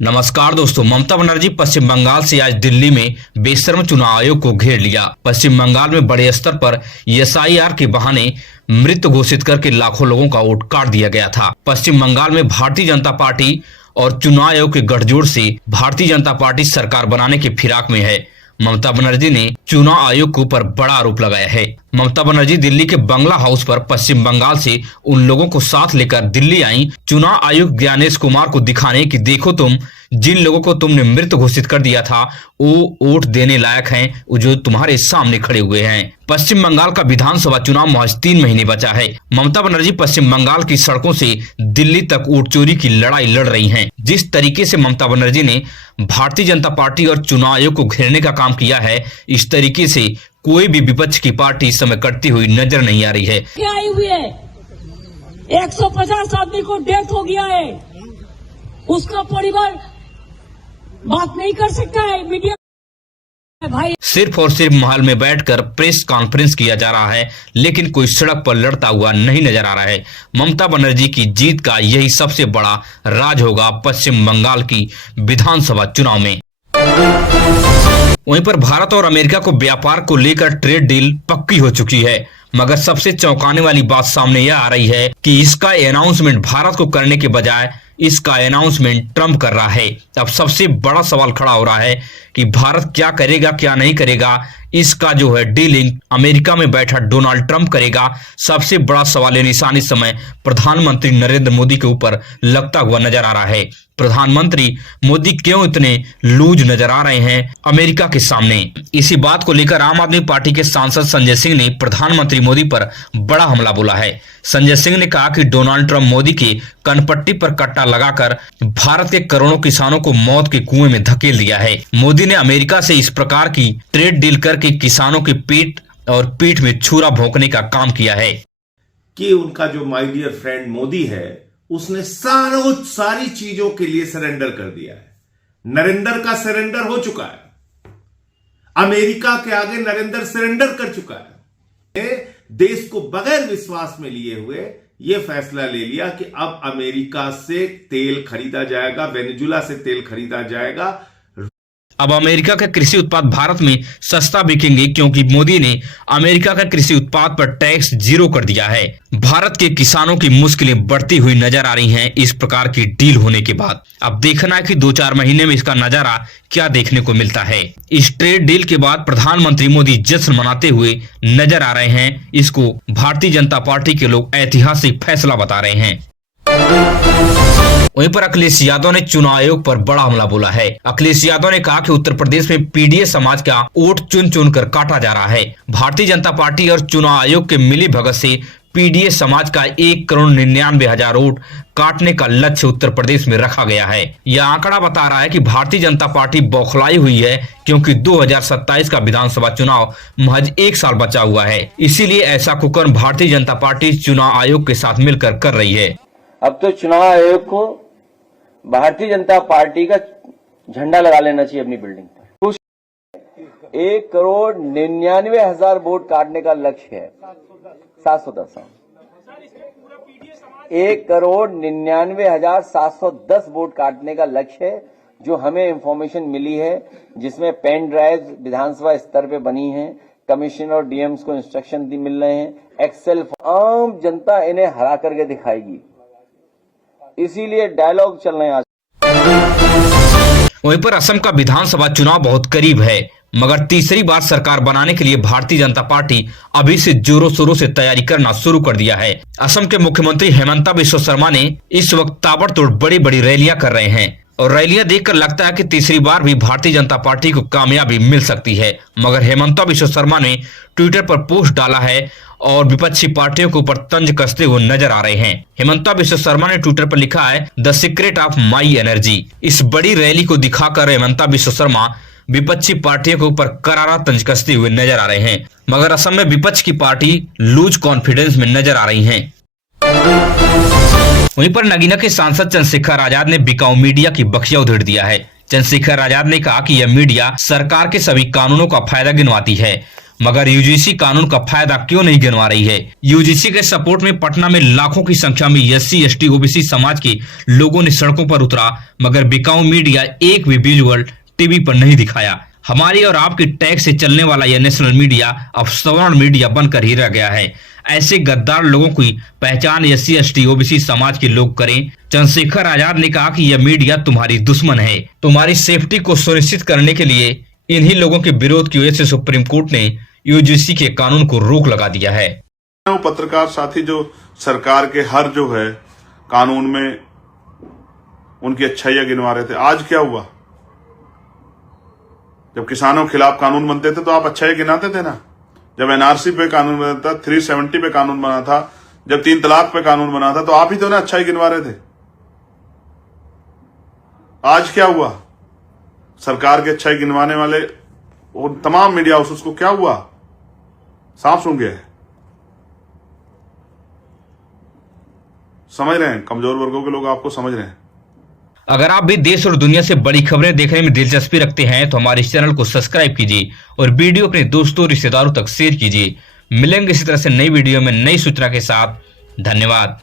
नमस्कार दोस्तों, ममता बनर्जी पश्चिम बंगाल से आज दिल्ली में बेशर्म चुनाव आयोग को घेर लिया। पश्चिम बंगाल में बड़े स्तर पर एसआईआर के बहाने मृत घोषित करके लाखों लोगों का वोट काट दिया गया था। पश्चिम बंगाल में भारतीय जनता पार्टी और चुनाव आयोग के गठजोड़ से भारतीय जनता पार्टी सरकार बनाने की फिराक में है। ममता बनर्जी ने चुनाव आयोग के ऊपर बड़ा आरोप लगाया है। ममता बनर्जी दिल्ली के बंगला हाउस पर पश्चिम बंगाल से उन लोगों को साथ लेकर दिल्ली आई चुनाव आयुक्त ज्ञानेश कुमार को दिखाने कि देखो तुम जिन लोगों को तुमने मृत घोषित कर दिया था वो वोट देने लायक हैं, जो तुम्हारे सामने खड़े हुए हैं। पश्चिम बंगाल का विधानसभा चुनाव महज 3 महीने बचा है। ममता बनर्जी पश्चिम बंगाल की सड़कों से दिल्ली तक वोट चोरी की लड़ाई लड़ रही हैं। जिस तरीके से ममता बनर्जी ने भारतीय जनता पार्टी और चुनाव आयोग को घेरने का काम किया है, इस तरीके से कोई भी विपक्ष की पार्टी इस समय करती हुई नजर नहीं आ रही है। क्या आई हुई है? 150 आदमी को डेथ हो गया है, उसका परिवार बात नहीं कर सकता है। मीडिया भाई सिर्फ और सिर्फ महल में बैठकर प्रेस कॉन्फ्रेंस किया जा रहा है, लेकिन कोई सड़क पर लड़ता हुआ नहीं नजर आ रहा है। ममता बनर्जी की जीत का यही सबसे बड़ा राज होगा पश्चिम बंगाल की विधानसभा चुनाव में। वहीं पर भारत और अमेरिका को व्यापार को लेकर ट्रेड डील पक्की हो चुकी है, मगर सबसे चौंकाने वाली बात सामने यह आ रही है कि इसका अनाउंसमेंट भारत को करने के बजाय इसका अनाउंसमेंट ट्रंप कर रहा है। अब सबसे बड़ा सवाल खड़ा हो रहा है कि भारत क्या करेगा क्या नहीं करेगा। इसका जो है डीलिंग अमेरिका में बैठा डोनाल्ड ट्रंप करेगा। सबसे बड़ा सवाल निशान इस समय प्रधानमंत्री नरेंद्र मोदी के ऊपर लगता हुआ नजर आ रहा है। प्रधानमंत्री मोदी क्यों इतने लूज नजर आ रहे हैं अमेरिका के सामने? इसी बात को लेकर आम आदमी पार्टी के सांसद संजय सिंह ने प्रधानमंत्री मोदी पर बड़ा हमला बोला है। संजय सिंह ने कहा कि डोनाल्ड ट्रंप मोदी के कनपट्टी पर कट्टा लगाकर भारत के करोड़ों किसानों को मौत के कुएं में धकेल दिया है। मोदी ने अमेरिका से इस प्रकार की ट्रेड डील करके किसानों के पेट और पीठ में छुरा भोंकने का काम किया है कि उनका जो माय डियर फ्रेंड मोदी है उसने सारी चीजों के लिए सरेंडर कर दिया है। नरेंद्र का सरेंडर हो चुका है। अमेरिका के आगे नरेंद्र सरेंडर कर चुका है। देश को बगैर विश्वास में लिए हुए यह फैसला ले लिया कि अब अमेरिका से तेल खरीदा जाएगा, वेनेजुला से तेल खरीदा जाएगा। अब अमेरिका का कृषि उत्पाद भारत में सस्ता बिकेंगे, क्योंकि मोदी ने अमेरिका का कृषि उत्पाद पर टैक्स 0 कर दिया है। भारत के किसानों की मुश्किलें बढ़ती हुई नजर आ रही हैं इस प्रकार की डील होने के बाद। अब देखना है कि 2-4 महीने में इसका नजारा क्या देखने को मिलता है। इस ट्रेड डील के बाद प्रधानमंत्री मोदी जश्न मनाते हुए नजर आ रहे हैं। इसको भारतीय जनता पार्टी के लोग ऐतिहासिक फैसला बता रहे हैं। वहीं पर अखिलेश यादव ने चुनाव आयोग पर बड़ा हमला बोला है। अखिलेश यादव ने कहा कि उत्तर प्रदेश में पीडीए समाज का वोट चुन चुन कर काटा जा रहा है। भारतीय जनता पार्टी और चुनाव आयोग के मिली भगत से पीडीए समाज का 1,99,00,000 वोट काटने का लक्ष्य उत्तर प्रदेश में रखा गया है। यह आंकड़ा बता रहा है कि भारतीय जनता पार्टी बौखलाई हुई है, क्योंकि 2027 का विधानसभा चुनाव महज 1 साल बचा हुआ है। इसीलिए ऐसा कुकर्म भारतीय जनता पार्टी चुनाव आयोग के साथ मिलकर कर रही है। अब तो चुनाव आयोग को भारतीय जनता पार्टी का झंडा लगा लेना चाहिए अपनी बिल्डिंग पर। 1,99,00,000 वोट काटने का लक्ष्य है। 710 1,99,710 वोट काटने का लक्ष्य है, जो हमें इंफॉर्मेशन मिली है, जिसमें पेन ड्राइव विधानसभा स्तर पे बनी है। कमिश्नर और डीएम्स को इंस्ट्रक्शन मिल रहे हैं। एक्सेल आम जनता इन्हें हरा करके दिखाएगी, इसीलिए डायलॉग चल रहे हैं आज। वहीं पर असम का विधानसभा चुनाव बहुत करीब है, मगर तीसरी बार सरकार बनाने के लिए भारतीय जनता पार्टी अभी से जोरों शोरों से तैयारी करना शुरू कर दिया है। असम के मुख्यमंत्री हेमंता बिस्वा शर्मा ने इस वक्त ताबड़तोड़ बड़ी बड़ी रैलियां कर रहे हैं, और रैलियां देखकर लगता है कि तीसरी बार भी भारतीय जनता पार्टी को कामयाबी मिल सकती है। मगर हेमंता बिस्वा शर्मा ने ट्विटर पर पोस्ट डाला है और विपक्षी पार्टियों के ऊपर तंज कसते हुए नजर आ रहे हैं। हेमंता बिस्वा शर्मा ने ट्विटर पर लिखा है, the secret of my energy. इस बड़ी रैली को दिखाकर हेमंता बिस्वा शर्मा विपक्षी पार्टियों के ऊपर करारा तंज कसते हुए नजर आ रहे हैं, मगर असम में विपक्ष की पार्टी लूज कॉन्फिडेंस में नजर आ रही हैं। वहीं पर नगीना के सांसद चंद्रशेखर आजाद ने बिकाऊ मीडिया की बखिया उधेड़ दिया है। चंद्रशेखर आजाद ने कहा कि यह मीडिया सरकार के सभी कानूनों का फायदा गिनवाती है। मगर यूजीसी कानून का फायदा क्यों नहीं गिनवा रही है? यूजीसी के सपोर्ट में पटना में लाखों की संख्या में एससी, एसटी, ओबीसी समाज के लोगों ने सड़कों पर उतरा, मगर बिकाऊ मीडिया एक भी विजुअल टीवी पर नहीं दिखाया। हमारी और आपकी टैक्स से चलने वाला यह नेशनल मीडिया अब सवर्ण मीडिया बनकर ही रह गया है। ऐसे गद्दार लोगों की पहचान एससी, एसटी, ओबीसी समाज के लोग करें। चंद्रशेखर आजाद ने कहा कि यह मीडिया तुम्हारी दुश्मन है। तुम्हारी सेफ्टी को सुनिश्चित करने के लिए इन्हीं लोगों के विरोध की वजह से सुप्रीम कोर्ट ने यूजीसी के कानून को रोक लगा दिया है। पत्रकार साथी जो सरकार के हर जो है कानून में उनकी अच्छाइयां गिनवा रहे थे, आज क्या हुआ? जब किसानों के खिलाफ कानून बनते थे तो आप अच्छाई गिनाते थे ना। जब एनआरसी पे कानून बना था, 370 पे कानून बना था, जब 3 तलाक पे कानून बना था, तो आप ही तो ना अच्छाई गिनवा रहे थे। आज क्या हुआ? सरकार की अच्छाई गिनवाने वाले और तमाम मीडिया हाउसेस को क्या हुआ? सांप सूंघ गया है। समझ रहे हैं? कमजोर वर्गों के लोग आपको समझ रहे हैं। अगर आप भी देश और दुनिया से बड़ी खबरें देखने में दिलचस्पी रखते हैं तो हमारे इस चैनल को सब्सक्राइब कीजिए और वीडियो अपने दोस्तों और रिश्तेदारों तक शेयर कीजिए। मिलेंगे इसी तरह से नई वीडियो में नई सूचना के साथ। धन्यवाद।